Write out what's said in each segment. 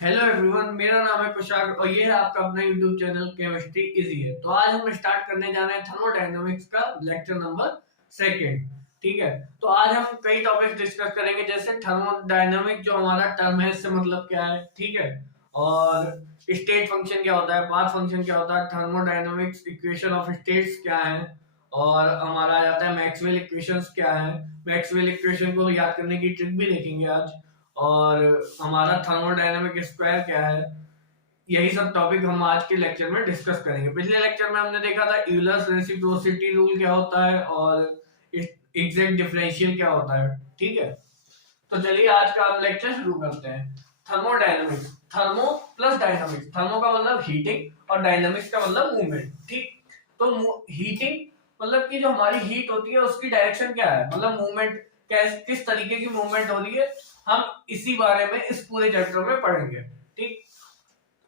Hello everyone, मेरा नाम है कुशाग और ये है आपका अपना यूट्यूब चैनल केमिस्ट्री इजी है। तो आज हम स्टार्ट करने जा रहे हैं थर्मोडायनामिक्स का लेक्चर नंबर सेकंड। ठीक है, तो आज हम कई टॉपिक्स डिस्कस करेंगे, जैसे थर्मोडायनामिक जो हमारा टर्म है इससे मतलब क्या है, ठीक है, और स्टेट फंक्शन क्या होता है, पाथ फंक्शन क्या होता है, थर्मोडायनामिक्स इक्वेशन ऑफ स्टेट्स क्या है, और हमारा आ जाता है मैक्सवेल इक्वेशंस क्या है। मैक्सवेल इक्वेशन को याद करने की ट्रिक भी देखेंगे आज, और हमारा थर्मोडायनामिक स्क्वायर क्या है। यही सब टॉपिक हम आज के लेक्चर में डिस्कस करेंगे। पिछले लेक्चर में हमने देखा था यूलर्स रेसिप्रोसिटी रूल क्या होता है और एग्जैक्ट डिफरेंशियल क्या होता है। ठीक है, तो चलिए आज का हम लेक्चर शुरू करते हैं। Thermodynamics, thermo plus dynamics. Thermo का मतलब हीटिंग और डायनामिक्स का मतलब मूवमेंट। ठीक, तो हीटिंग मतलब कि जो हमारी हीट होती है उसकी डायरेक्शन क्या है, मतलब मूवमेंट किस तरीके की मूवमेंट हो रही है, हम इसी बारे में इस पूरे चैप्टर में पढ़ेंगे। ठीक,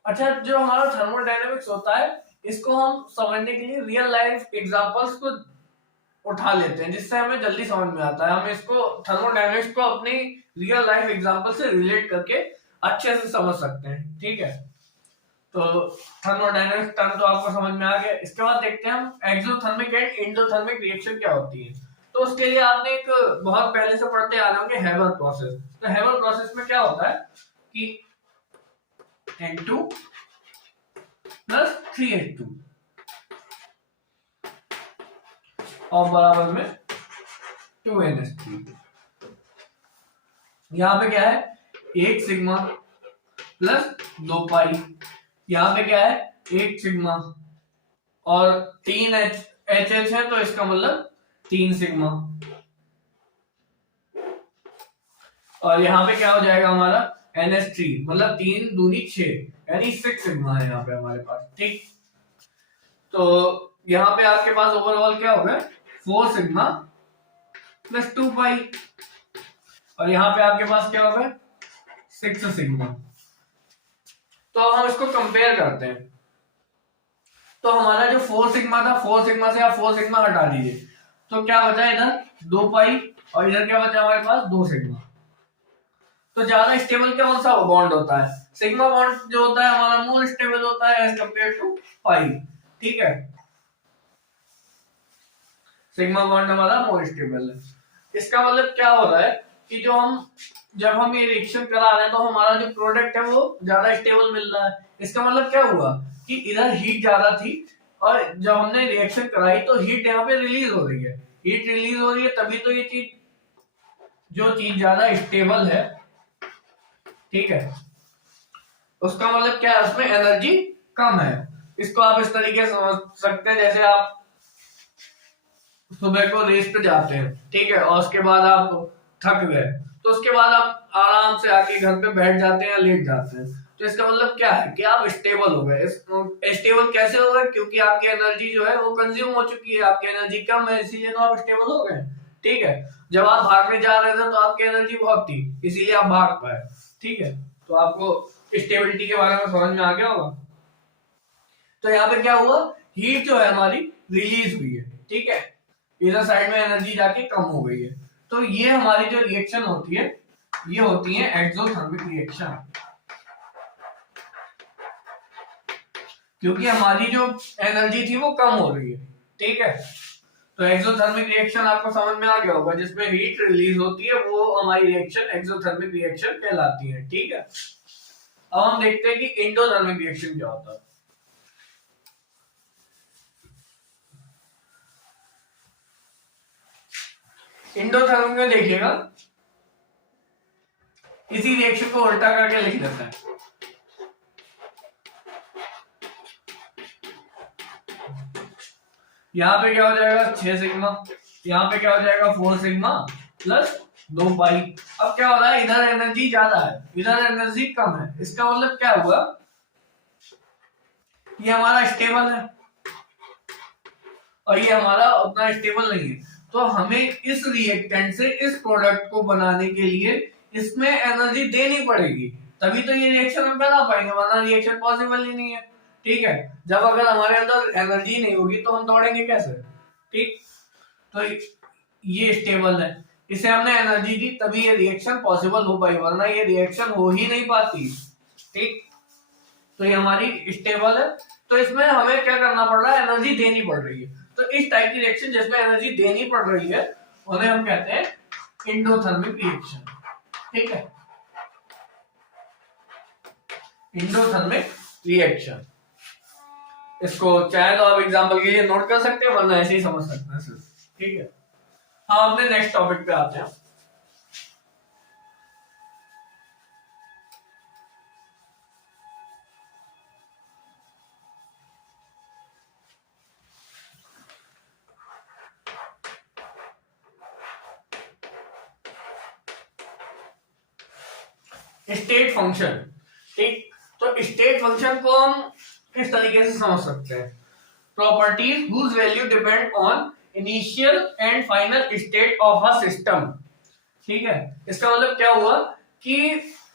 अच्छा, जो हमारा थर्मोडायनामिक्स होता है इसको हम समझने के लिए रियल लाइफ एग्जांपल्स को उठा लेते हैं, जिससे हमें जल्दी समझ में आता है। हम इसको थर्मोडायनामिक्स को अपनी रियल लाइफ एग्जांपल से रिलेट करके अच्छे से समझ सकते हैं। ठीक है, तो थर्मोडायनामिक्स टर्म तो आपको समझ में आ गया। इसके बाद देखते हैं हम एक्सोथर्मिक एंड एंडोथर्मिक रिएक्शन क्या होती है। तो उसके लिए आपने एक बहुत पहले से पढ़ते आ रहे होंगे हैबर प्रोसेस। तो हैबर प्रोसेस में क्या होता है कि N2 प्लस 3H2 और बराबर में 2NH3। यहाँ पे क्या है, एक सिग्मा प्लस 2 पाई। यहाँ पे क्या है, एक सिग्मा और 3 एच है, तो इसका मतलब 3 सिग्मा। और यहाँ पे क्या हो जाएगा हमारा NH3, मतलब 3 दूनी 6, यानी 6 सिग्मा है यहाँ पे हमारे पास। ठीक, तो यहाँ पे आपके पास ओवरऑल क्या होगा, 4 सिग्मा प्लस 2 पाई, और यहाँ पे आपके पास क्या होगा 6 सिग्मा। तो हम इसको कंपेयर करते हैं। तो हमारा जो 4 सिग्मा था, 4 सिग्मा से आप 4 सिग्मा हटा दीजिए, तो क्या बचा इधर 2 पाई, और इधर क्या बचा हमारे पास 2 सिग्मा। तो ज्यादा स्टेबल कौन सा बॉन्ड होता है, सिग्मा बॉन्ड जो होता है हमारा मोर स्टेबल होता है एज कंपेयर टू पाई। ठीक है, सिग्मा बॉन्ड हमारा मोर स्टेबल है। इसका मतलब क्या हो रहा है कि जब हम ये रिएक्शन करा रहे हैं तो हमारा जो प्रोडक्ट है वो ज्यादा स्टेबल मिल रहा है। इसका मतलब क्या हुआ कि इधर हीट ज्यादा थी, और जब हमने रिएक्शन कराई तो हीट यहाँ पे रिलीज हो रही है। हीट रिलीज हो रही है तभी तो ये चीज, जो चीज ज्यादा स्टेबल है, ठीक है, उसका मतलब क्या है, उसमें एनर्जी कम है। इसको आप इस तरीके से समझ सकते हैं, जैसे आप सुबह को रेस पे जाते हैं, ठीक है, और उसके बाद आप थक गए, तो उसके बाद आप आराम से आके घर पे बैठ जाते हैं या लेट जाते हैं। तो इसका मतलब क्या है कि आप स्टेबल हो गए। स्टेबल कैसे हो गए, क्योंकि आपकी एनर्जी जो है वो कंज्यूम हो चुकी है, आपकी एनर्जी कम है, इसीलिए तो आप स्टेबल हो गए। ठीक है, जब आप भागने जा रहे थे तो आपकी एनर्जी बहुत थी, इसीलिए आप भाग पाए। ठीक है, तो आपको स्टेबिलिटी के बारे में समझ में आ गया होगा। तो यहाँ पे क्या हुआ, हीट जो है हमारी रिलीज हुई है। ठीक है, इधर साइड में एनर्जी जाके कम हो गई है। तो ये हमारी जो रिएक्शन होती है ये होती है एक्सोथर्मिक रिएक्शन, क्योंकि हमारी जो एनर्जी थी वो कम हो रही है। ठीक है, तो एक्सोथर्मिक रिएक्शन आपको समझ में आ गया होगा, जिसमें हीट रिलीज होती है, वो हमारी रिएक्शन एक्सोथर्मिक रिएक्शन कहलाती है। ठीक है, अब हम देखते हैं कि एंडोथर्मिक रिएक्शन क्या होता है। एंडोथर्मिक में देखिएगा, इसी रिएक्शन को उल्टा करके लिख देता है। यहाँ पे क्या हो जाएगा 6 सिग्मा, यहाँ पे क्या हो जाएगा 4 सिग्मा प्लस 2 पाई। अब क्या हो रहा है, इधर एनर्जी ज्यादा है, इधर एनर्जी कम है। इसका मतलब क्या हुआ, ये हमारा स्टेबल है और ये हमारा उतना स्टेबल नहीं है। तो हमें इस रिएक्टेंट से इस प्रोडक्ट को बनाने के लिए इसमें एनर्जी देनी पड़ेगी, तभी तो ये रिएक्शन हम करा पाएंगे, वरना रिएक्शन पॉसिबल ही नहीं है। ठीक है, जब अगर हमारे अंदर एनर्जी नहीं होगी तो हम दौड़ेंगे कैसे। ठीक, तो ये स्टेबल है, इसे हमने एनर्जी दी तभी ये रिएक्शन पॉसिबल हो पाई, वरना ये रिएक्शन हो ही नहीं पाती। ठीक, तो ये हमारी स्टेबल है। तो इसमें हमें क्या करना पड़ रहा है, एनर्जी देनी पड़ रही है। तो इस टाइप की रिएक्शन जिसमें एनर्जी देनी पड़ रही है उन्हें हम कहते हैं इंडोथर्मिक रिएक्शन। ठीक है, इंडोथर्मिक रिएक्शन। इसको चाहे तो आप एग्जांपल के लिए नोट कर सकते हैं, वरना ऐसे ही समझ सकते हैं सिर्फ। ठीक है, हम अपने नेक्स्ट टॉपिक पे आते हैं। State function. ठीक, तो स्टेट फंक्शन को हम किस तरीके से समझ सकते हैं? Properties whose value depend on initial and final state of a system। ठीक है, इसका मतलब क्या हुआ कि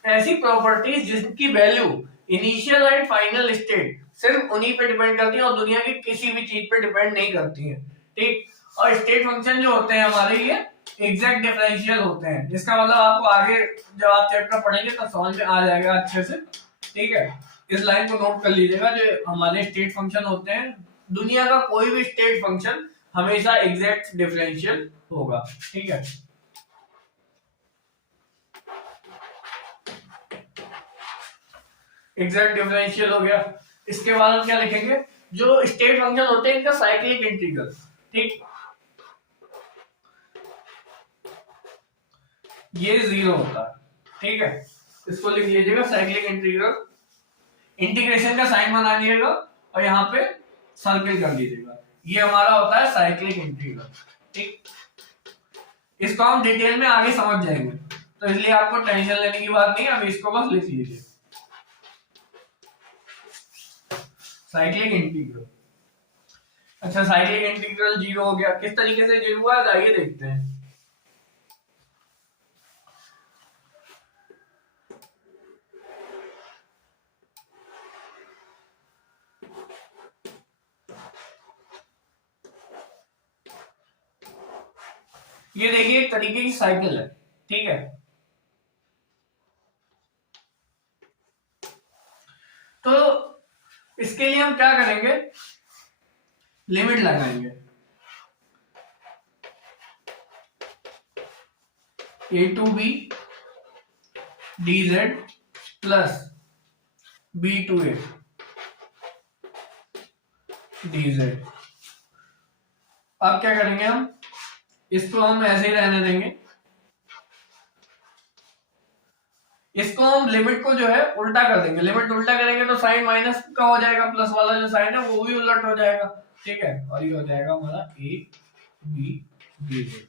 ऐसी प्रॉपर्टीज जिसकी value initial and final state सिर्फ उन्हीं पे डिपेंड करती है और दुनिया की किसी भी चीज पे डिपेंड नहीं करती है। ठीक, और स्टेट फंक्शन जो होते हैं हमारे ये एग्जैक्ट डिफरेंशियल होते हैं। इसका मतलब आपको आगे जब आप चैप्टर पढ़ेंगे तो समझ में आ जाएगा अच्छे से। ठीक है, इस लाइन को नोट कर लीजिएगा, जो हमारे स्टेट फंक्शन होते हैं, दुनिया का कोई भी स्टेट फंक्शन हमेशा एग्जैक्ट डिफरेंशियल होगा। ठीक है, एग्जैक्ट डिफरेंशियल हो गया। इसके बाद हम क्या लिखेंगे, जो स्टेट फंक्शन होते हैं इनका साइक्लिक इंटीग्रल। ठीक, ये जीरो होता है। ठीक है, इसको लिख लीजिएगा साइक्लिक इंटीग्रल। इंटीग्रेशन का साइन बना दीजिएगा और यहाँ पे सर्किल कर दीजिएगा। ये हमारा होता है साइक्लिक इंटीग्रल। ठीक, इसको हम डिटेल में आगे समझ जाएंगे, तो इसलिए आपको टेंशन लेने की बात नहीं है, अभी इसको बस लिख लीजिए साइक्लिक इंटीग्रल। अच्छा, साइक्लिक इंटीग्रल जीरो हो गया, किस तरीके से जीरो हुआ है आइए देखते हैं। ये देखिए एक तरीके की साइकिल है। ठीक है, तो इसके लिए हम क्या करेंगे, लिमिट लगाएंगे। A to B D Z plus B to A D Z. अब क्या करेंगे, हम इसको हम ऐसे ही रहने देंगे। इसको हम लिमिट को जो है उल्टा कर देंगे। लिमिट उल्टा करेंगे तो साइन माइनस का हो जाएगा, प्लस वाला जो साइन है वो भी उलट हो जाएगा। ठीक है, और ये हो जाएगा हमारा ए बी डी जेड।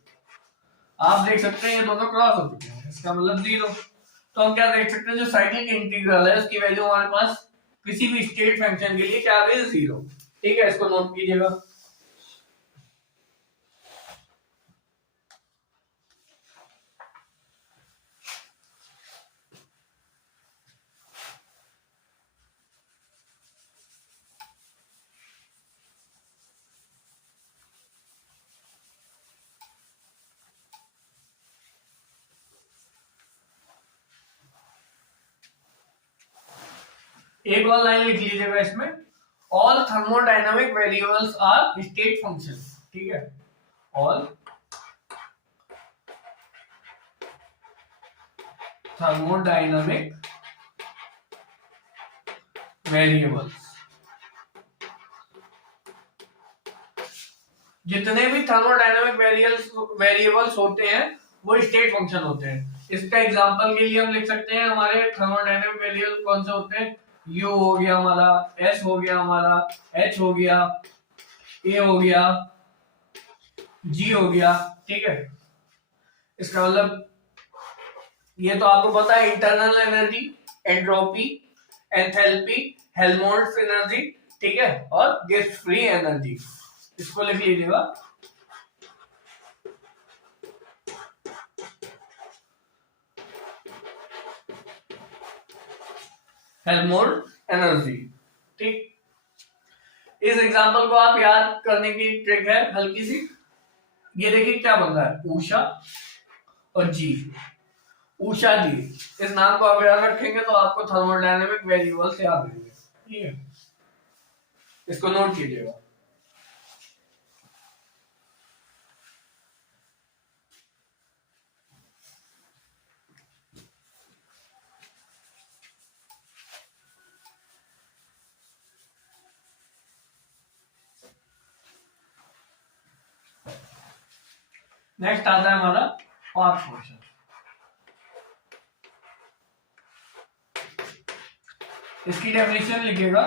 आप देख सकते हैं ये दोनों क्रॉस हो चुके हैं, इसका मतलब जीरो। तो हम क्या देख सकते हैं, जो साइक्लिक इंटीग्रल है उसकी वैल्यू हमारे पास किसी भी स्टेट फंक्शन के लिए क्या आ गई, जीरो। ठीक है, इसको नोट कीजिएगा। एक और लाइन लिख लीजिएगा इसमें, all thermodynamic variables are state function. ठीक है, ऑल थर्मोडायनामिक वेरिएबल्स, जितने भी थर्मोडायनामिक वेरिएबल्स होते हैं वो स्टेट फंक्शन होते हैं। इसका एग्जांपल के लिए हम लिख सकते हैं, हमारे थर्मोडायनामिक वेरिएबल कौन से होते हैं, यू हो गया हमारा, एस हो गया हमारा, एच हो गया, ए हो गया, जी हो गया। ठीक है, इसका मतलब ये तो आपको पता है, internal energy, entropy, enthalpy, Helmholtz energy. ठीक है, और गिब्स फ्री एनर्जी। इसको लिख लीजिएगा हेल्महोल्ट्ज एनर्जी। ठीक, इस एग्जांपल को आप याद करने की ट्रिक है हल्की सी। ये देखिए क्या बन रहा है, ऊषा और जी। उषा जी, इस नाम को आप याद रखेंगे तो आपको थर्मोडायनेमिक वेरिएबल्स याद रहेंगे। ठीक है, इसको नोट कीजिएगा। नेक्स्ट आता है हमारा पाथ फंक्शन। इसकी डेफिनेशन लिखिएगा,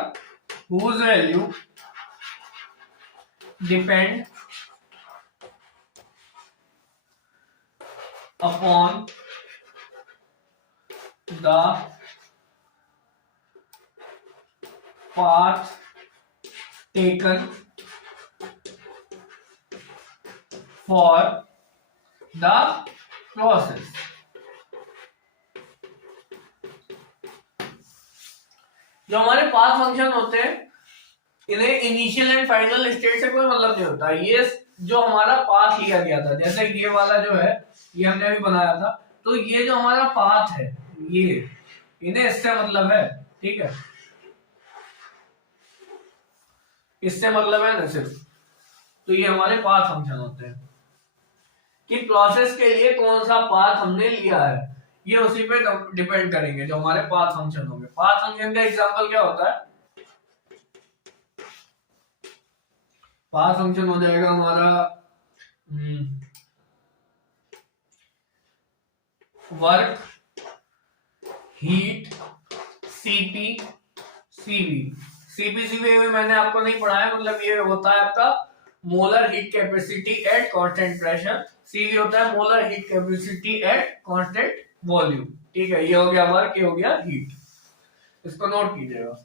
whose value depend upon the path taken for the process। जो हमारे पाथ फंक्शन होते हैं इन्हें इनिशियल एंड फाइनल स्टेट से कोई मतलब नहीं होता। ये जो हमारा पाथ लिया गया था, जैसे ये वाला जो है ये हमने अभी बनाया था, तो ये जो हमारा पाथ है ये, इन्हें इससे मतलब है। ठीक है, इससे मतलब है ना सिर्फ। तो ये हमारे पाथ फंक्शन होते हैं कि प्रोसेस के लिए कौन सा पाथ हमने लिया है, ये उसी पे डिपेंड करेंगे जो हमारे पाथ फंक्शन होंगे। पाथ फंक्शन का एग्जांपल क्या होता है? पाथ फंक्शन हो जाएगा हमारा work, heat, CP, CV. CP CV मैंने आपको नहीं पढ़ाया, मतलब ये होता है आपका molar heat capacity at constant pressure. CV होता है molar heat capacity at constant volume. ठीक है, ये हो गया वर्क, ये हो गया हीट। इसको नोट कीजिएगा।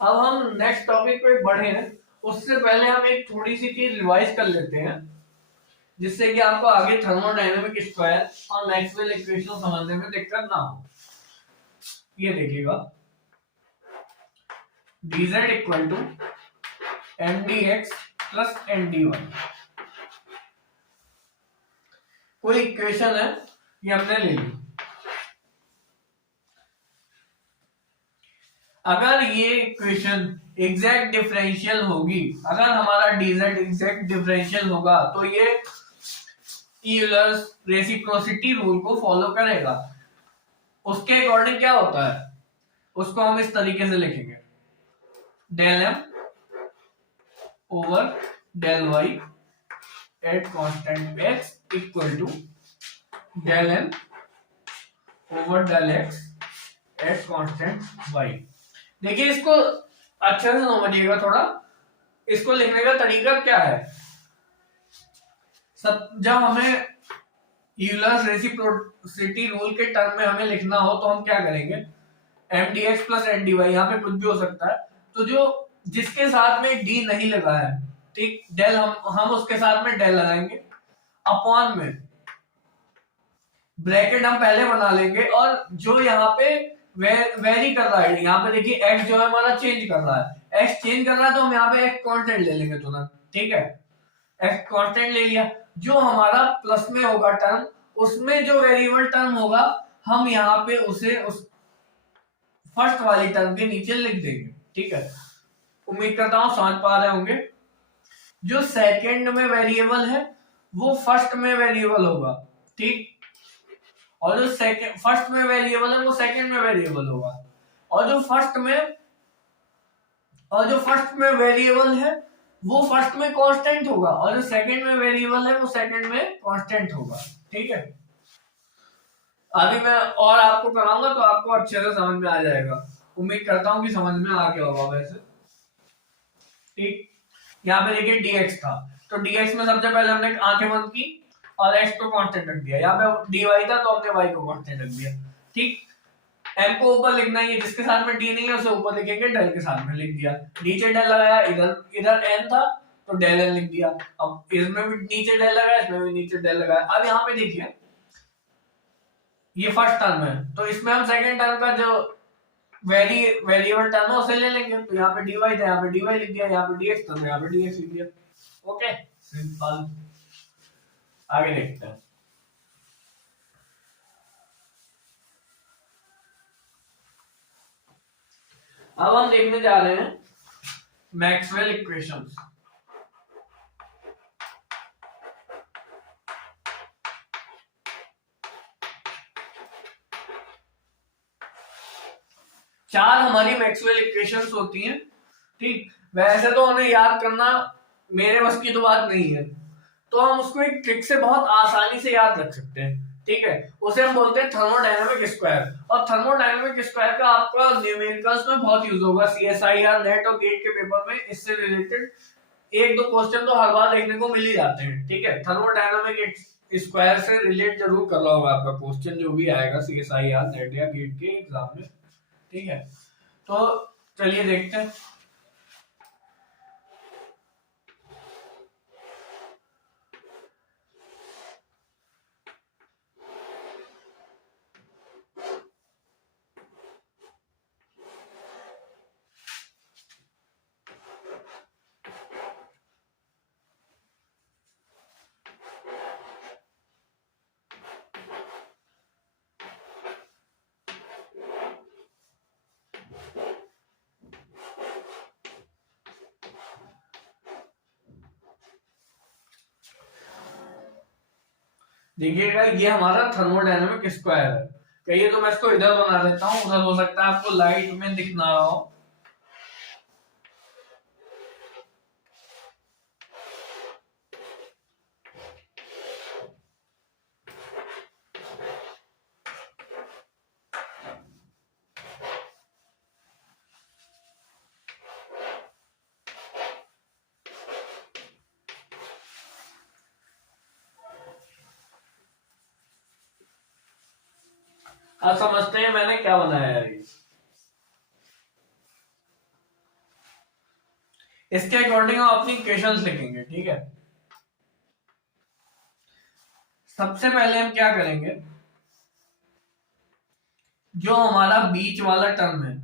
अब हम नेक्स्ट टॉपिक पे बढ़े हैं, उससे पहले हम एक थोड़ी सी चीज रिवाइज कर लेते हैं, जिससे कि आपको आगे थर्मोडायनेमिक स्क्वायर और मैक्सवेल इक्वेशन समझने में दिक्कत ना हो। ये देखिएगा, dz equal to mdx plus mdy कोई इक्वेशन है, ये हमने ले ली। अगर ये इक्वेशन एग्जैक्ट डिफरेंशियल होगी, अगर हमारा dz एग्जैक्ट डिफरेंशियल होगा तो ये यूलर्स रेसिप्रोसिटी रूल को फॉलो करेगा। उसके अकॉर्डिंग क्या होता है, उसको हम इस तरीके से लिखेंगे, del M over del Y at constant X equal to del M over del X at constant Y. देखिए, इसको अच्छे से समझिएगा थोड़ा। इसको लिखने का तरीका क्या है, सब जब हमें यूलर्स रेसिप्रोसिटी रूल के टर्म में हमें लिखना हो तो हम क्या करेंगे, mdx प्लस mdy, यहाँ पे कुछ भी हो सकता है। तो जो जिसके साथ में d नहीं लगा है, ठीक, डेल हम उसके साथ में डेल लगाएंगे, अपॉन में ब्रैकेट हम पहले बना लेंगे, और जो यहाँ पे वेरी कर रहा है, यहाँ पे देखिए x जो है हमारा चेंज कर रहा है, x चेंज कर रहा है तो हम यहाँ पे x कांस्टेंट ले लेंगे तुरंत। ठीक है, x कांस्टेंट ले लिया, जो हमारा प्लस में होगा टर्म, उसमें जो वेरिएबल टर्म होगा हम यहाँ पे उसे उस फर्स्ट वाली टर्म के नीचे लिख देंगे। ठीक है, उम्मीद करता हूं समझ पा रहे होंगे। जो सेकंड में वेरिएबल है वो फर्स्ट में वेरिएबल होगा, ठीक, और जो सेकंड फर्स्ट में वेरिएबल है वो सेकंड में वेरिएबल होगा, और जो फर्स्ट में वेरिएबल है वो फर्स्ट में कांस्टेंट होगा, और जो सेकंड में वेरिएबल है वो सेकंड में कांस्टेंट होगा। ठीक है, अभी मैं और आपको कराऊंगा तो आपको अच्छे से समझ में आ जाएगा। उम्मीद करता हूं कि समझ में आ गया होगा वैसे। ठीक, यहाँ पे देखिए dx था, तो dx में सबसे पहले हमने आंखें बंद की और x को कांस्टेंट रख दिया। यहाँ पे dy था तो हमने y को कांस्टेंट रख दिया। ठीक, एम को ऊपर लिखना है, जिसके साथ में डी नहीं है उसे ऊपर लिखेंगे, डेल के साथ में लिख दिया। नीचे डेल लगाया, इधर इधर एन था तो डेल एन लिख दिया। अब इसमें भी नीचे डेल लगाया, इसमें भी नीचे डेल लगाया। अब यहाँ पे देखिए ये फर्स्ट टर्म है, तो इसमें हम सेकंड टर्म का जो वेरिएबल टर्म है उसे ले लेंगे। तो यहाँ पे dy था, यहाँ पे dy लिख दिया, यहाँ पे dx था तो यहाँ पे dx लिख दिया। Okay, simple. आगे देखते हैं। अब हम देखने जा रहे हैं मैक्सवेल इक्वेशंस। चार हमारी मैक्सवेल इक्वेशंस होती हैं, ठीक। वैसे तो उन्हें याद करना मेरे बस की तो बात नहीं है, तो हम उसको एक ट्रिक से बहुत आसानी से याद रख सकते हैं, ठीक है। उसे हम बोलते हैं थर्मोडायनामिक स्क्वायर। और थर्मोडायनामिक स्क्वायर का आपका न्यूमेरिकल्स में बहुत यूज होगा, सीएसआईआर, नेट और गेट के पेपर में इससे रिलेटेड एक दो क्वेश्चन तो हर बार देखने को मिल ही जाते हैं, ठीक है। थर्मोडायनामिक स्क्वायर से रिलेट जरूर कर रहा होगा आपका क्वेश्चन जो भी आएगा सीएसआईआर, नेट या गेट के एग्जाम में, ठीक है। तो चलिए देखते हैं। देखिएगा ये हमारा थर्मोडायनामिक स्क्वायर है। कहिए तो मैं इसको इधर बना देता हूँ, उधर हो सकता है आपको लाइट में दिख ना रहा हो। आप समझते हैं मैंने क्या बनाया है। इसके अकॉर्डिंग हम अपनी इक्वेशंस लिखेंगे, ठीक है। सबसे पहले हम क्या करेंगे, जो हमारा बीच वाला टर्म है,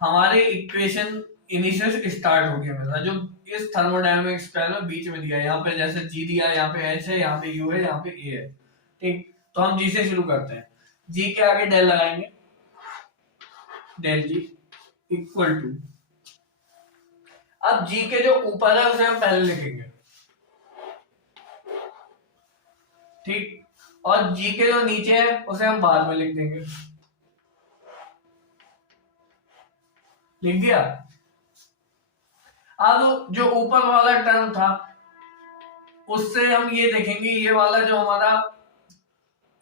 हमारे इक्वेशन इन्हीं से स्टार्ट हो गया मेरा, जो इस थर्मोडायनामिक स्क्वायर में बीच में दिया है। यहाँ पे जैसे जी दिया है, यहाँ पे एच है, यहाँ पे यू है, यहाँ पे ए है, ठीक। तो हम जी से शुरू करते हैं। जी के आगे डेल लगाएंगे, डेल जी इक्वल टू, अब जी के जो ऊपर है उसे हम पहले लिखेंगे, ठीक। और जी के जो नीचे है उसे हम बाद में लिख देंगे। लिख दिया। अब जो ऊपर वाला टर्म था उससे हम ये देखेंगे, ये वाला जो हमारा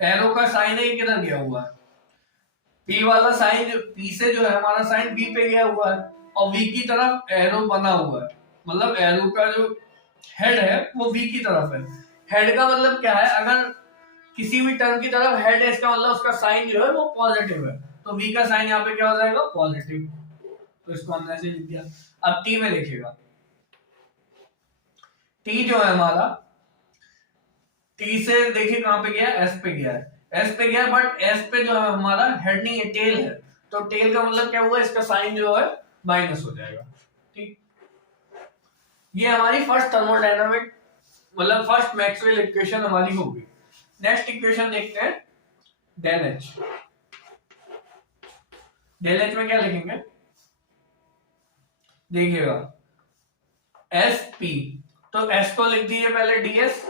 एरो का साइन है ये किधर गया हुआ है, पी वाला साइन, पी से जो है हमारा साइन बी पे गया हुआ है, और वी की तरफ एरो बना हुआ है, मतलब एरो का जो हेड है वो वी की तरफ है। हेड का मतलब क्या है, अगर किसी भी टर्म की तरफ हेड है इसका मतलब उसका साइन जो है वो पॉजिटिव है, तो वी का साइन यहाँ पे क्या हो जाएगा, पॉजिटिव। तो इसको हमने ऐसे लिख दिया। अब टी में देखिएगा, टी जो है हमारा, टी से देखिए कहां पे गया, एस पे गया है, एस पे गया, बट एस पे जो है हमारा हेड नहीं है, टेल है। तो टेल का मतलब क्या हुआ, इसका साइन जो है माइनस हो जाएगा, ठीक। ये हमारी फर्स्ट थर्मोडायनामिक मतलब फर्स्ट मैक्सवेल इक्वेशन हमारी होगी। नेक्स्ट इक्वेशन देखते हैं, डेल एच। डेल एच में क्या लिखेंगे, देखिएगा एस पी, तो एस को लिख दीजिए पहले डीएस,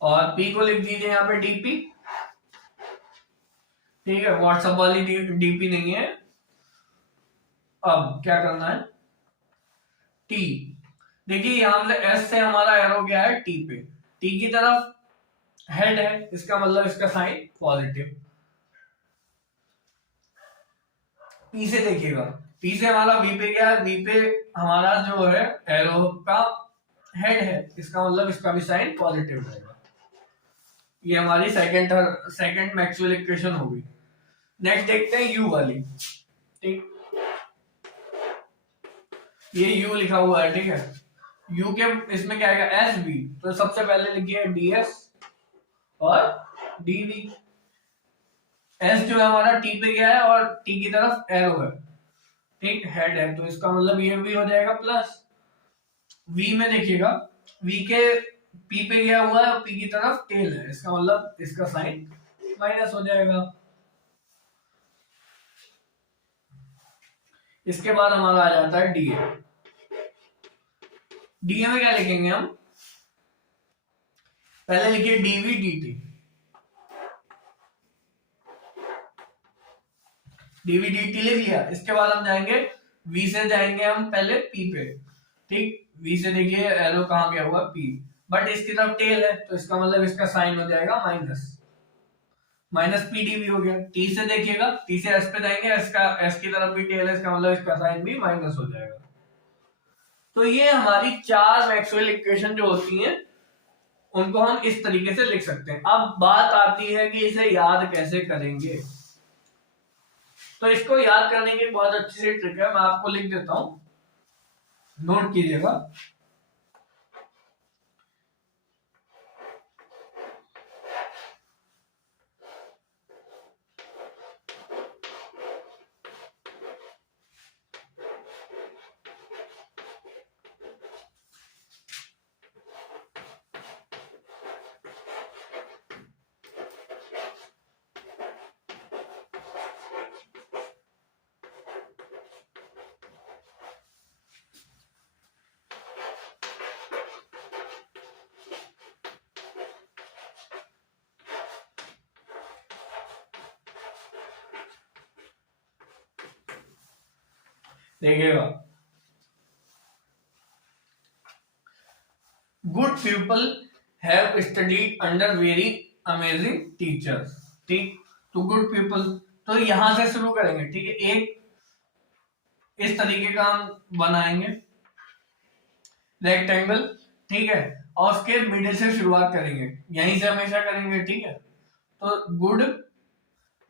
और पी को लिख दीजिए यहाँ पे डीपी, ठीक है। व्हाट्सएप वाली डीपी नहीं है। अब क्या करना है, टी, देखिए यहां से एस से हमारा एरो गया है टी पे, टी की तरफ हेड है, इसका मतलब इसका साइन पॉजिटिव। पी से देखिएगा, पी से हमारा वी पे गया है, वी पे हमारा जो है एरो का हेड है, इसका मतलब इसका भी साइन पॉजिटिव रहेगा। ये हमारी सेकंड मैक्सवेल इक्वेशन होगी। नेक्स्ट देखते हैं यू वाली। ठीक, ये यू लिखा हुआ है, ठीक है। यू के इसमें क्या आएगा, एस बी, तो सबसे पहले लिखिए डी एस और डी वी। एस जो है हमारा टी पे गया है और टी की तरफ एरो है, ठीक, हेड है, तो इसका मतलब ये भी हो जाएगा प्लस। वी में देखिएगा, वी के पी पे गया हुआ है और पी की तरफ टेल है, इसका मतलब इसका साइन माइनस हो जाएगा। इसके बाद हमारा आ जाता है डी ए। डी ए में क्या लिखेंगे हम, पहले लिखिए डीवी डी टी लिख लिया। इसके बाद हम जाएंगे वी से, जाएंगे हम पहले पी पे, ठीक। वी से देखिए एरो कहां गया हुआ, पी, बट इसकी तरफ टेल है, तो इसका मतलब इसका साइन हो जाएगा minus, minus P D V हो गया। टी से देखिएगा, टी से एस पे जाएंगे, एस की तरफ भी टेल है, इसका मतलब इसका साइन भी माइनस हो जाएगा। तो ये हमारी 4 मैक्सवेल इक्वेशन जो होती हैं उनको हम इस तरीके से लिख सकते हैं। अब बात आती है कि इसे याद कैसे करेंगे। तो इसको याद करने की बहुत अच्छी सी ट्रिक है, मैं आपको लिख देता हूं, नोट कीजिएगा। देखिएगा, good people have studied under very amazing teachers, ठीक। तो गुड पीपल, तो यहां से शुरू करेंगे, ठीक है। एक इस तरीके का हम बनाएंगे रेक्टेंगल, ठीक है, और उसके मिडिल से शुरुआत करेंगे, यहीं से हमेशा करेंगे, ठीक है। तो good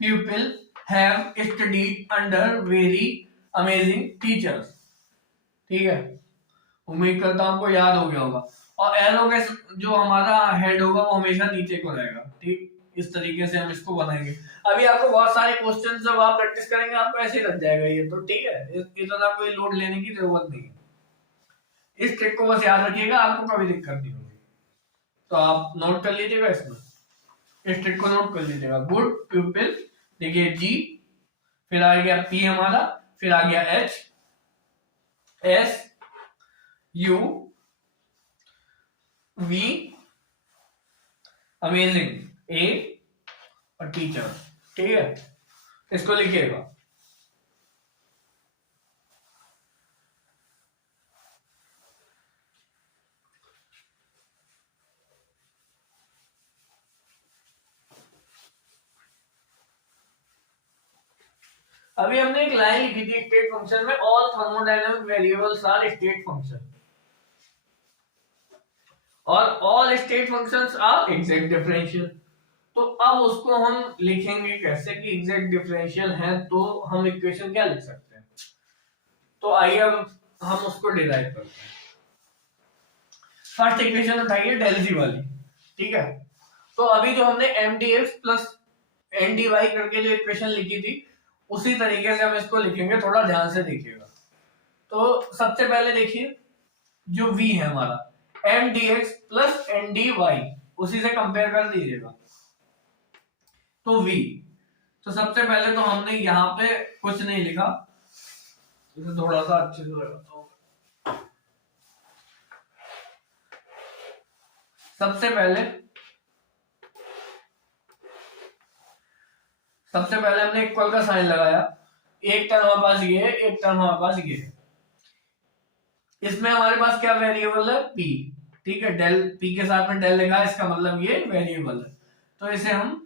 people have studied under very amazing teachers, ठीक है। उम्मीद करता हूं आपको याद हो गया होगा। और एरो के जो हमारा हेड होगा वो हमेशा नीचे को रहेगा, ठीक। इस तरीके से हम इसको बनाएंगे। अभी आपको बहुत सारे क्वेश्चन जब आप प्रैक्टिस करेंगे आपको ऐसे ही लग जाएगा ये, तो ठीक है, इतना कोई लोड लेने की जरूरत नहीं है। इस ट्रिक को बस याद रखिएगा, आपको कभी दिक्कत नहीं होगी। तो आप नोट कर लीजिएगा, इसमें इस ट्रिक को नोट कर लीजिएगा। गुड पीपल, देखिए जी, फिर आ गया पी हमारा, फिर आ गया H, S, U, V, amazing A और टीचर, ठीक है। इसको लिखिएगा। अभी हमने एक लाइन लिखी थी स्टेट फंक्शन में, all thermodynamic variables are state function और all state functions are exact differential. तो अब उसको हम लिखेंगे कैसे कि एग्जैक्ट डिफरेंशियल है, तो हम इक्वेशन क्या लिख सकते हैं। तो आइए अब हम उसको डिराइव करते हैं। फर्स्ट इक्वेशन उठाइए डेल जी वाली, ठीक है। तो अभी जो हमने M D X plus N D Y करके जो इक्वेशन लिखी थी उसी तरीके से हम इसको लिखेंगे, थोड़ा ध्यान से देखिएगा। तो सबसे पहले देखिए जो v है हमारा M D X plus N D Y, उसी से कंपेयर कर दीजिएगा। तो v, तो सबसे पहले तो हमने यहाँ पे कुछ नहीं लिखा, इसे थोड़ा सा अच्छे से लगाता हूँ। सबसे पहले हमने इक्वल का साइन लगाया, एक टर्म हमारे पास ये है, एक टर्म हमारे पास ये है। इसमें हमारे पास क्या वेरिएबल है, p, ठीक है। डेल p के साथ में डेल लिखा है, इसका मतलब ये वेरिएबल है। तो इसे हम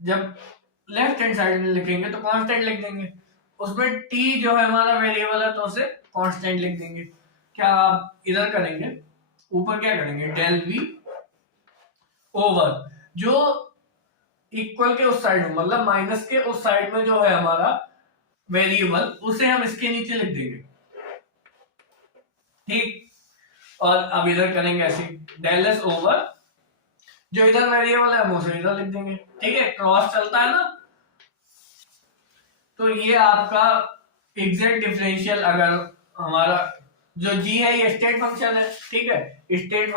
जब लेफ्ट हैंड साइड में लिखेंगे तो कांस्टेंट लिख देंगे, उसमें t जो है हमारा वेरिएबल है तो उसे कांस्टेंट लिख देंगे। क्या आप इधर करेंगे, ऊपर क्या करेंगे, डेल v, ओवर जो इक्वल के उस साइड में, मतलब माइनस के उस साइड में जो है हमारा वेरिएबल, उसे हम इसके नीचे लिख देंगे, ठीक। और अब इधर करेंगे ऐसे, डेल एस ओवर जो इधर वेरिएबल है हम उसे इधर लिख देंगे, ठीक है, क्रॉस चलता है ना। तो ये आपका एग्जैक्ट डिफरेंशियल, अगर हमारा जो जी है ये स्टेट फंक्शन है, ठीक है, स्टेट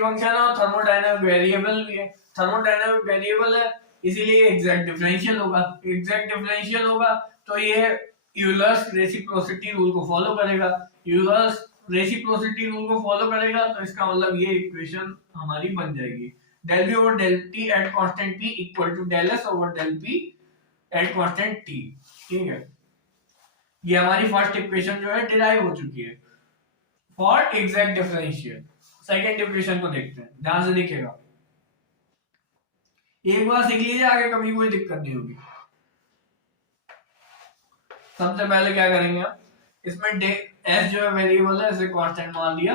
फंक्शन है और थर्मोडायनामिक वेरिएबल भी है, थर्मोडायनामिक वेरिएबल है इसीलिए एग्जैक्ट डिफरेंशियल होगा, एग्जैक्ट डिफरेंशियल होगा तो ये यूलर्स रेसिप्रोसिटी रूल को फॉलो करेगा, यूलर्स रेसिप्रोसिटी रूल को फॉलो करेगा तो इसका मतलब ये इक्वेशन हमारी बन जाएगी, del V over del T at constant P equal to del S over del P at constant T, ठीक है। ये हमारी फर्स्ट इक्वेशन जो है डिराइव हो चुकी है for exact differential. Second equation को देखते हैं, ध्यान से देखिएगा, एक बार सीख लीजिए, आगे कभी कोई दिक्कत नहीं होगी। सबसे पहले क्या करेंगे हम, इसमें एस जो है वेरिएबल है इसे कांस्टेंट मान लिया,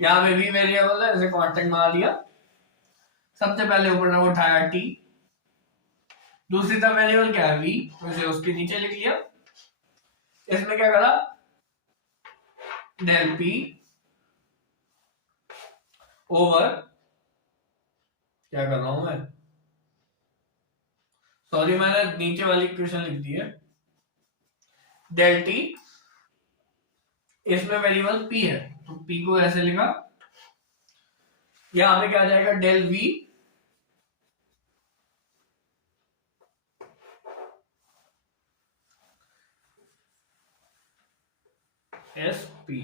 यहाँ पे भी वेरिएबल है इसे कांस्टेंट मान लिया, सबसे पहले ऊपर उठाया टी, दूसरी तरफ वेरिएबल क्या है वी, तो इसे उसके नीचे लिख लिया, इसमें क्या करा डेल पी ओवर, क्या कर रहा हूं मैं, सॉरी मैंने नीचे वाली इक्वेशन लिख दी है, डेल टी, इसमें वेरिएबल पी है तो पी को ऐसे लिखा, यहां पे क्या आ जाएगा del V S P,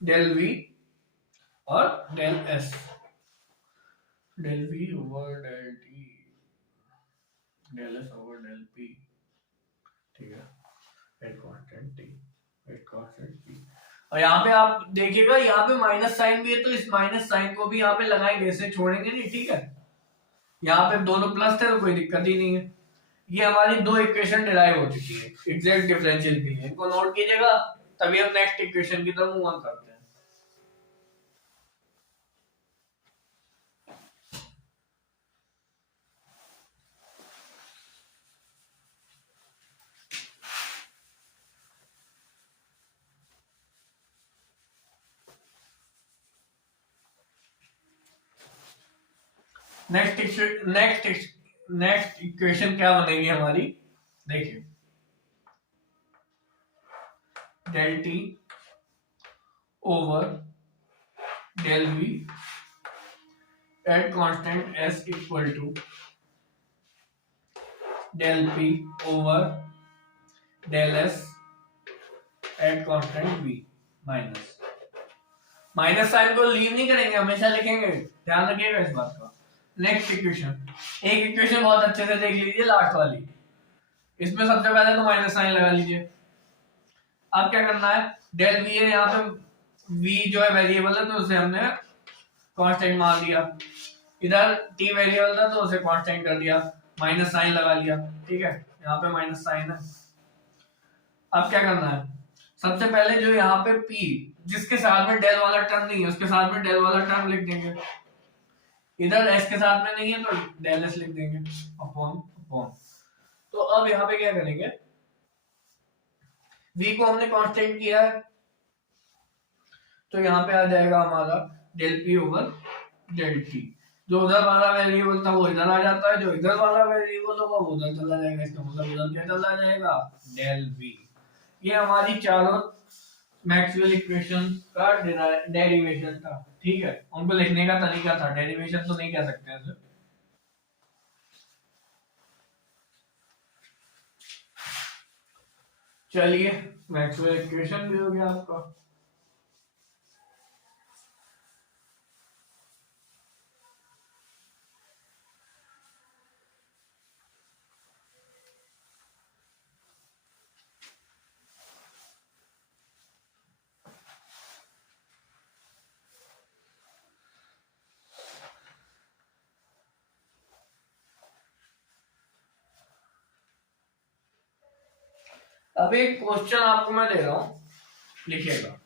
del V और del S, del V over del T, del S over del P, ठीक है, at constant T at constant P. और यहाँ पे आप देखिएगा यहाँ पे माइनस साइन भी है तो इस माइनस साइन को भी यहाँ पे लगाएंगे, इसे छोड़ेंगे नहीं, ठीक है, यहाँ पे दोनों प्लस थे तो कोई दिक्कत ही नहीं है। ये हमारी दो इक्वेशन डिराइव हो चुकी है एग्जैक्ट डिफरेंशियल के लिए, इनको नोट कीजिएगा, तभी हम नेक्स्ट इक्वेशन की तरफ मूव ऑन करते हैं। नेक्स्ट इक्वेशन क्या बनेगी हमारी, देखिए del T over del V at constant S equal to del P over del S at constant V, minus minus sign को लीव नहीं करेंगे, हमेशा लिखेंगे, ध्यान रखिएगा इस बात का। नेक्स्ट इक्वेशन, एक इक्वेशन बहुत अच्छे से देख लीजिए लास्ट वाली, इसमें सबसे पहले तो माइनस साइन लगा लीजिए। अब क्या करना है, डेल वी है, यहाँ पे वी जो है वेरिएबल है तो उसे हमने कांस्टेंट मान लिया, इधर टी वेरिएबल था तो उसे कांस्टेंट कर दिया, माइनस साइन लगा लिया, ठीक है, यहाँ पे माइनस साइन है। अब क्या करना है, सबसे पहले जो यहाँ पे P जिसके साथ में डेल वाला टर्म नहीं है उसके साथ में डेल वाला टर्म लिख देंगे, इधर S के साथ में नहीं है तो डेल S लिख देंगे अपॉन अपॉन। तो अब यहाँ पे क्या करेंगे, V को हमने कांस्टेंट किया है तो यहाँ पे आ जाएगा हमारा del P over del T, जो उधर वाला वेरिएबल था वो इधर आ जाता है, जो इधर वाला वेरिएबल होगा वो उधर चला जाएगा, इसका मतलब उधर क्या चला जाएगा डेल V। ये हमारी चारों मैक्सवेल इक्वेशन का डेरिवेशन था, ठीक है, उनको लिखने का तरीका था, डेरिवेशन तो नहीं कह सकते हैं। चलिए मैक्सवेल इक्वेशन भी हो गया आपका। अब एक क्वेश्चन आपको मैं दे रहा हूं, लिखिएगा।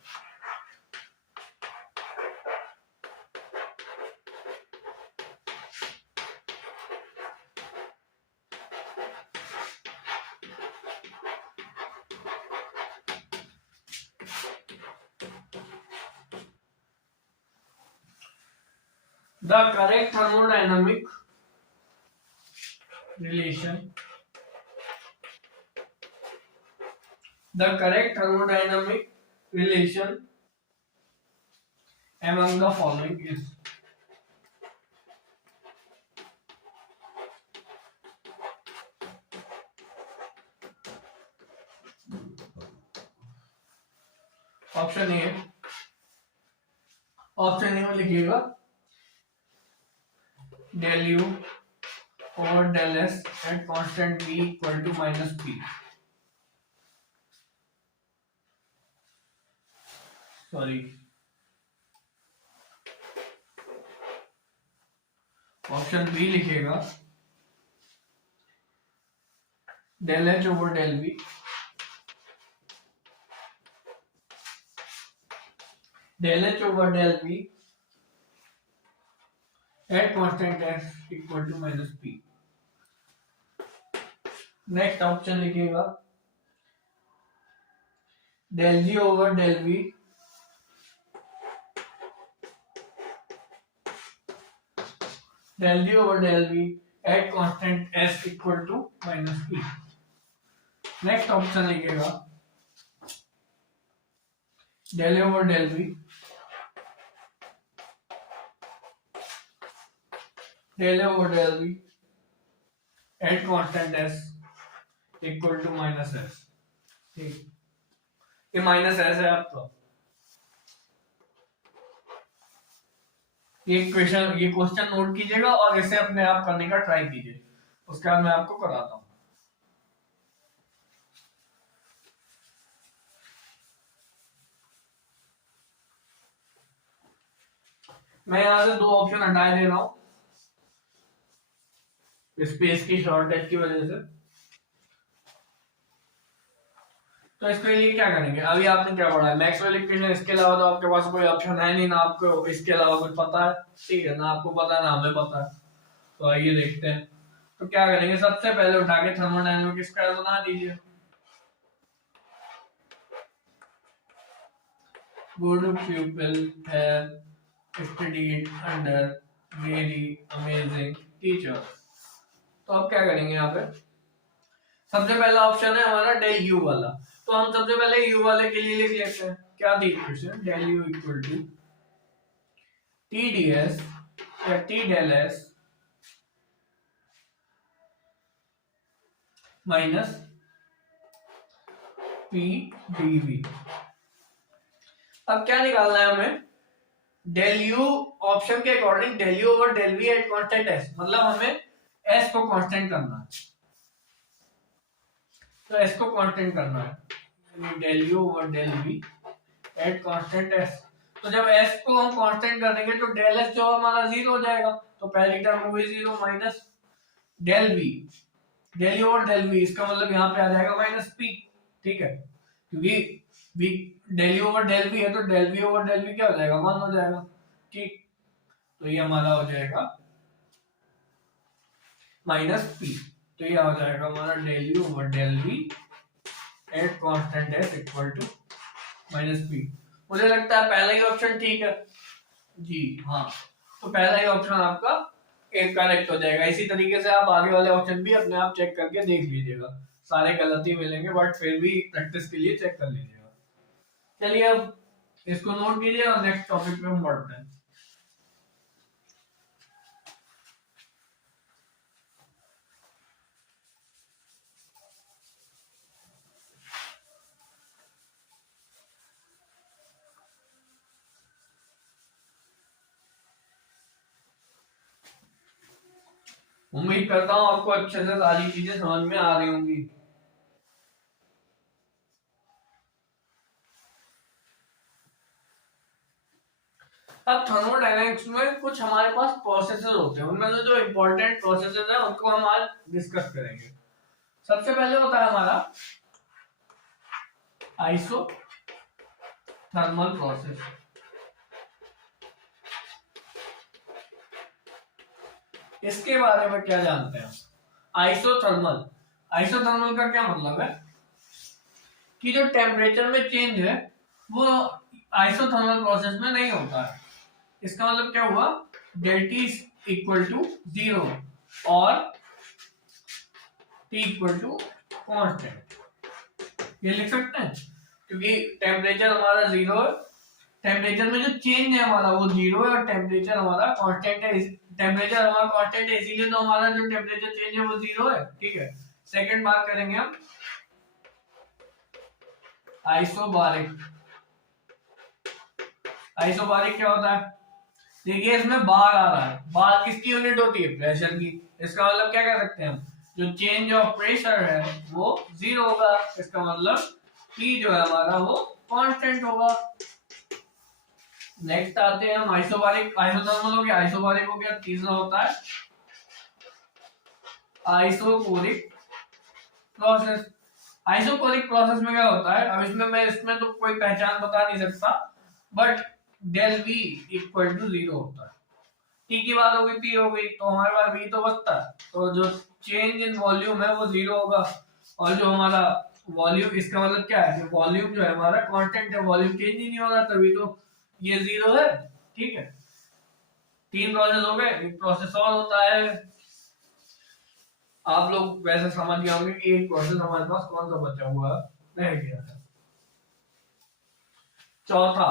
The correct thermodynamic relation, the correct thermodynamic relation among the following is, option A, option A में लिखिएगा del U over del S at constant v equal to minus p, sorry option B लिखिएगा del H over del V del H over del V at constant S equal to minus P. Next option लिखिएगा del G over del V del g over del v at constant s equal to minus p। Next option लिखिएगा del a over del v del a over del v at constant s equal to minus s। ठीक, ये minus S है आपका। ये question note कीजिएगा और इसे अपने आप करने का ट्राई कीजिए, उसके बाद मैं आपको कराता हूं। मैं यहां से दो ऑप्शन हटा दे रहा हूं स्पेस की शॉर्टेज की वजह से। तो इसके लिए क्या करेंगे, अभी आपने क्या पढ़ा है मैक्सवेल इक्वेशन, इसके अलावा तो आपके पास कोई ऑप्शन है नहीं, ना आपको इसके अलावा कुछ पता है, ठीक है, ना आपको पता है ना हमें पता है। तो आइए देखते हैं। तो क्या करेंगे, सबसे पहले उठा के थर्मोडायनामिक स्क्वायर बना दीजिए। Good people have studied under very amazing teacher. तो अब क्या करेंगे, यहाँ पे सबसे पहला ऑप्शन है हमारा डेल यू वाला, तो हम सबसे पहले यू वाले के लिए लिख लेते हैं। क्या दी equation, del U equal to T D S या T del S minus P D V. अब क्या निकालना है हमें, डेल यू ऑप्शन के according del U over del V at constant S, मतलब हमें एस को कांस्टेंट करना है। तो एस को कांस्टेंट करना है, del U over del V at constant S. तो जब एस को हम कांस्टेंट कर देंगे तो डेल एस जो हमारा जीरो हो जाएगा, तो पहली टर्म हो गई zero, minus del V, del U over del V, इसका मतलब यहाँ पे आ जाएगा माइनस पी। ठीक है, क्योंकि V del U over del V है तो del V over del V क्या हो जाएगा, वन हो जाएगा। ठीक, तो ये हमारा हो जाएगा माइनस पी। तो ये हो जाएगा हमारा del U over del V at constant S equal to minus P. मुझे लगता है पहला ही ऑप्शन ठीक है जी, हाँ, तो पहला ही ऑप्शन आपका एक करेक्ट हो जाएगा। इसी तरीके से आप आगे वाले ऑप्शन भी अपने आप चेक करके देख लीजिएगा, सारे गलत ही मिलेंगे बट फिर भी प्रैक्टिस के लिए चेक कर लीजिएगा। चलिए अब इसको नोट कीजिए और नेक्स्ट टॉपिक पे हम बढ़ते हैं। उम्मीद करता हूँ आपको अच्छे से सारी चीजें समझ में आ रही होंगी। अब थर्मोडायनामिक्स में कुछ हमारे पास प्रोसेसेस होते हैं, उनमें से जो इंपॉर्टेंट प्रोसेसेस है उनको हम आज डिस्कस करेंगे। सबसे पहले होता है हमारा आइसो थर्मल प्रोसेस। इसके बारे में क्या जानते हैं? आइसोथर्मल। आइसोथर्मल का क्या मतलब है कि जो टेम्परेचर में चेंज है वो आइसोथर्मल प्रोसेस में नहीं होता है। इसका मतलब क्या हुआ, डेल्टा इज इक्वल टू 0 और T इक्वल टू कांस्टेंट, ये लिख सकते हैं क्योंकि टेम्परेचर हमारा 0 है, टेम्परेचर में जो चेंज है हमारा वो 0 है और टेम्परेचर हमारा कांस्टेंट है। टेम्परेचर हमारा कांस्टेंट है इसीलिए तो हमारा जो टेम्परेचर चेंज है वो 0 है। ठीक है, सेकंड बात करेंगे हम आइसोबारिक। आइसोबारिक क्या होता है? देखिए इसमें बार आ रहा है, बार किसकी यूनिट होती है? प्रेशर की। इसका मतलब क्या कह सकते हैं हम, जो चेंज ऑफ प्रेशर है वो 0 होगा। इसका मतलब P जो है हमारा वो कांस्टेंट होगा। नेक्स्ट आते हैं हम आइसोबारिक। आइसोथर्मल हो गया, आइसोबारिक हो गया। तीसरा होता है आइसोकोरिक प्रोसेस। आइसोकोरिक प्रोसेस में क्या होता है, अब इसमें तो कोई पहचान बता नहीं सकता, but del V equal to 0 होता है। T की बात हो गई, P हो गई, तो हमारे पास V तो बचता है, तो जो चेंज इन वॉल्यूम है वो 0 होगा। और जो हमारा वॉल्यूम, इसका मतलब क्या है, वॉल्यूम जो है हमारा कांस्टेंट है, वॉल्यूम चेंज ही नहीं हो रहा, तभी तो ये 0 है। ठीक है, 3 प्रोसेस हो गए। एक प्रोसेस और होता है, आप लोग वैसे समझ गए होंगे कि एक प्रोसेस हमारे पास कौन सा बचा हुआ रह गया है। चौथा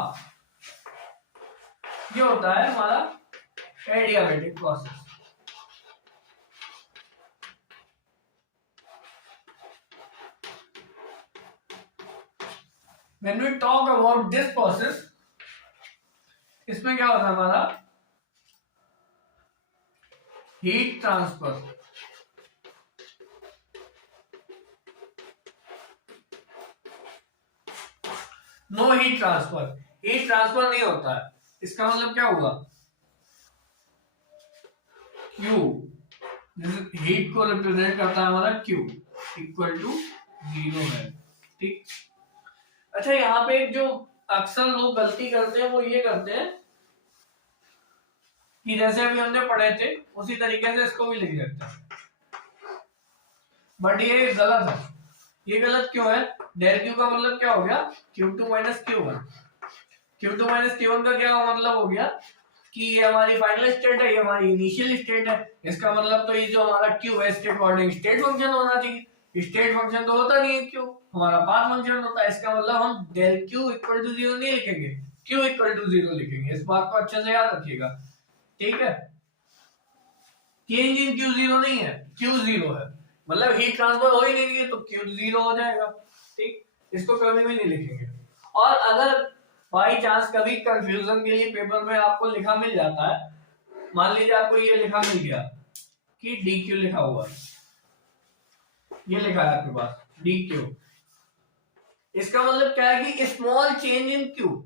ये होता है हमारा adiabatic process. When we talk about this process, इसमें क्या होता है हमारा heat transfer. No heat transfer, heat transfer नहीं होता है। इसका मतलब क्या हुआ, Q हीट को रिप्रेजेंट करता है हमारा Q इक्वल टू 0 है। ठीक, अच्छा यहाँ पे जो अक्सर लोग गलती करते हैं वो ये करते हैं कि जैसे अभी हमने पढ़े थे उसी तरीके से इसको भी लिख देते हैं, बट ये गलत है। ये गलत क्यों है? डेल क्यू का मतलब क्या हो गया, Q2 minus Q1। Q2 minus Q1 का क्या मतलब हो गया कि ये हमारी फाइनल स्टेट है, ये हमारी इनिशियल स्टेट है। इसका मतलब तो ये जो हमारा Q है स्टेट कोऑर्डिनेट स्टेट फंक्शन होना चाहिए। स्टेट फंक्शन तो होता नहीं है Q, हमारा पाथ फंक्शन होता है। इसका मतलब हम डेल Q इक्वल टू 0 नहीं लिखेंगे, Q इक्वल टू 0 लिखेंगे। इस बात को अच्छे से याद रखिएगा। ठीक है, चेंज इन Q 0 नहीं है, Q 0 है, मतलब हीट ट्रांसफर हो ही नहीं रही है तो Q 0 हो जाएगा। ठीक, इसको कभी भी नहीं लिखेंगे। और अगर बाई चांस कभी कंफ्यूजन के लिए पेपर में आपको लिखा मिल जाता है, मान लीजिए आपको ये लिखा मिल गया कि DQ लिखा हुआ है, ये लिखा है आपके पास DQ, इसका मतलब क्या है कि स्मॉल चेंज इन Q।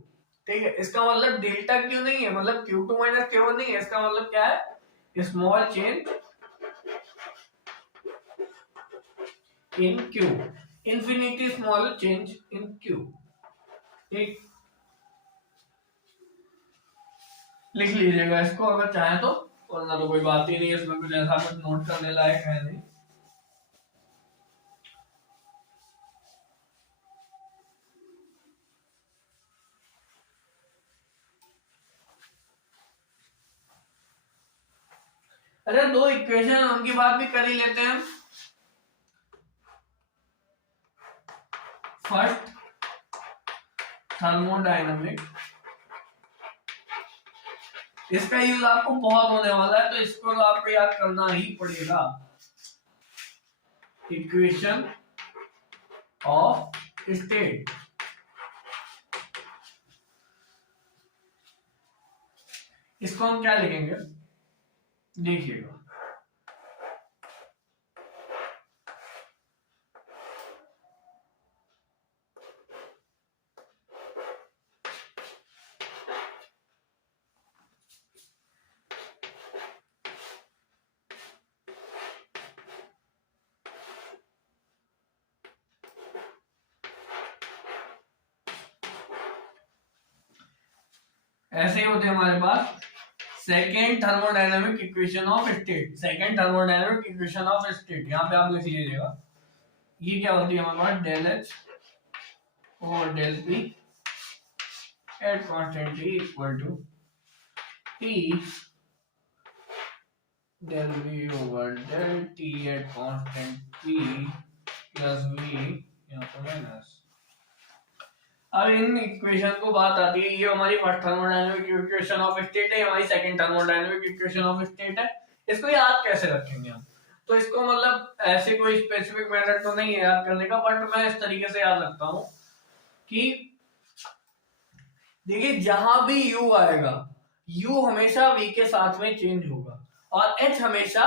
ठीक है, इसका मतलब डेल्टा Q नहीं है, मतलब Q2 माइनस Q1 नहीं है। इसका मतलब क्या है, small change in Q, infinity small change in Q। ठीक, लिख लीजिएगा इसको अगर चाहे तो, वरना तो कोई बात ही नहीं है, इसमें कुछ ऐसा कुछ नोट करने लायक है नहीं। अरे दो इक्वेशन उनकी बात भी कर ही लेते हैं। फर्स्ट थर्मोडायनामिक, इसका यूज आपको बहुत होने वाला है तो इसको तो आपको याद करना ही पड़ेगा। इक्वेशन ऑफ स्टेट, इसको हम क्या लिखेंगे देखिएगा। ऐसे ही होते हैं हमारे पास second thermodynamic equation of state. Second thermodynamic equation of state यहाँ पे आप लिख लीजिएगा, ये क्या होती है हमारे पास डेल एच और del P at constant T equal to T del v over del t at constant p plus v यहाँ पर माइनस। अब इन इक्वेशन को बात आती है, ये हमारी first thermodynamic equation of state है, हमारी second thermodynamic equation of state है। इसको याद कैसे रखेंगे हम? तो इसको मतलब ऐसे कोई स्पेसिफिक मेथड तो नहीं है याद करने का, बट मैं इस तरीके से याद रखता हूँ कि देखिए जहां भी u आएगा, u हमेशा v के साथ में चेंज होगा और h हमेशा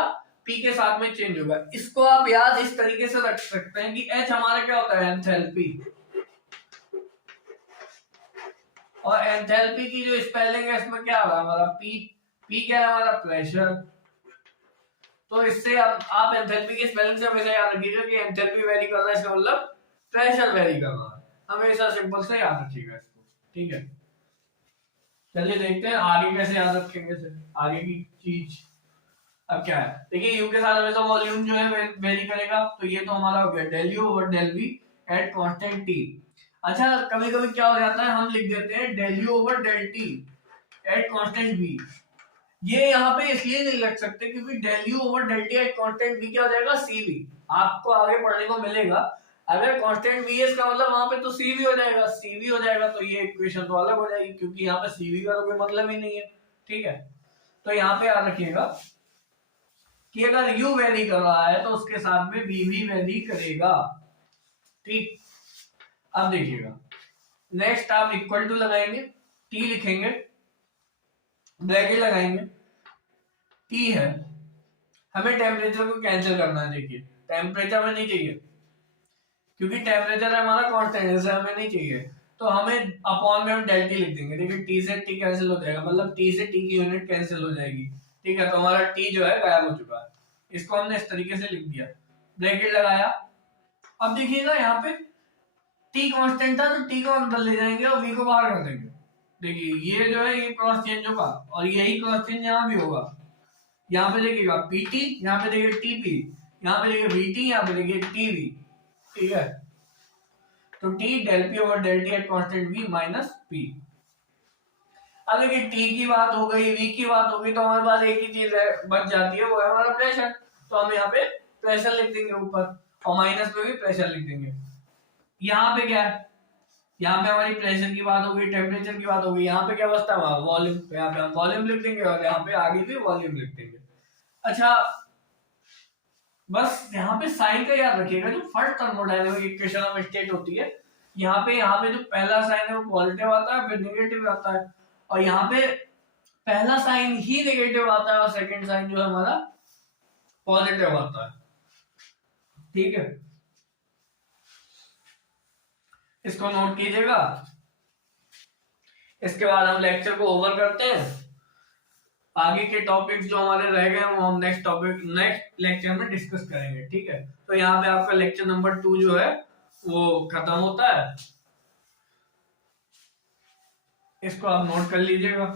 p के साथ में चेंज होगा। इसको आप याद इस तरीके से रख सकते हैं कि h हमारा क्या होता है एंथैल्पी, और एंथैल्पी की जो स्पेलिंग है इसमें क्या होगा हमारा p क्या है हमारा प्रेशर। तो इससे आप एंथैल्पी की स्पेलिंग से हमेशा याद रखिएगा कि एंथैल्पी वेरी कर रहा है, इसका मतलब प्रेशर वेरी कर रहा है, हमेशा सिंपल से याद रखिएगा इसको, ठीक है। चलिए देखते हैं आगे कैसे याद रखेंगे सर आगे की चीज। अब क्या है, देखिए यू के साथ हमेशा वॉल्यूम जो है वेरी करेगा, तो ये तो हमारा हो गया del U over del V at constant T. अच्छा कभी कभी क्या हो जाता है, हम लिख देते हैं del U over del T at constant V. ये यहाँ पे इसलिए नहीं लिख सकते क्योंकि del U over del T at constant V क्या हो जाएगा सीवी। आपको आगे पढ़ने को मिलेगा अगर कांस्टेंट वी है इसका मतलब वहां पे तो सीवी हो जाएगा, सीवी हो जाएगा तो ये इक्वेशन तो अलग हो जाएगी क्योंकि यहाँ पे सीवी का तो कोई मतलब ही नहीं है, ठीक है। तो यहाँ पे याद रखिएगा कि अगर u वेरी कर रहा है तो उसके साथ में v भी वेरी करेगा, ठीक। अब देखिएगा नेक्स्ट आप इक्वल टू लगाएंगे, t लिखेंगे, ब्रैकेट लगाएंगे, t है, हमें टेम्परेचर को कैंसिल करना है। देखिए टेम्परेचर हमें नहीं चाहिए क्योंकि टेम्परेचर हमारा कांस्टेंट है, हमें नहीं चाहिए, तो हमें अपॉन में हम डेल टी लिख देंगे। देखिए t से t कैंसिल हो जाएगा, मतलब t से t की यूनिट कैंसिल हो जाएगी, ठीक है। तो हमारा t जो है गायब हो चुका है, इसको हमने इस तरीके से लिख दिया, ब्रैकेट लगाया। अब देखिएगा यहाँ पे t कांस्टेंट था तो t को अंदर ले जाएंगे और v को बाहर कर देंगे। देखिए ये जो है ये क्रॉस चेंज होगा और यही क्रॉस चेंज यहाँ भी होगा। यहाँ पे देखिएगा pt, यहाँ पे देखिए tp, यहाँ पे देखिए vt, यहाँ पे देखिए tv, ठीक है। तो t del p over del t at constant v minus p। अब देखिए t की बात हो गई, v की बात हो गई, तो हमारे पास एक ही चीज बच जाती है, वो है हमारा प्रेशर। तो हम यहाँ पे प्रेशर लिख देंगे ऊपर और माइनस में भी प्रेशर लिख देंगे। यहाँ पे क्या है, यहाँ पे हमारी प्रेशर की बात हो गई, टेम्परेचर की बात हो गई, यहाँ पे क्या बचता है वॉल्यूम, तो यहाँ पे हम वॉल्यूम लिख देंगे और यहाँ पे आगे भी वॉल्यूम लिख देंगे। अच्छा बस यहाँ पे साइन का याद रखिएगा, जो first thermodynamic equation of state होती है यहाँ पे जो पहला साइन है वो पॉजिटिव आता है फिर नेगेटिव आता है, और यहाँ पे पहला साइन ही नेगेटिव आता है और सेकंड साइन जो है हमारा पॉजिटिव आता है, ठीक है। इसको नोट कीजिएगा। इसके बाद हम लेक्चर को ओवर करते हैं, आगे के टॉपिक्स जो हमारे रह गए वो हम नेक्स्ट लेक्चर में डिस्कस करेंगे, ठीक है। तो यहाँ पे आपका लेक्चर नंबर 2 जो है वो खत्म होता है, इसको आप नोट कर लीजिएगा।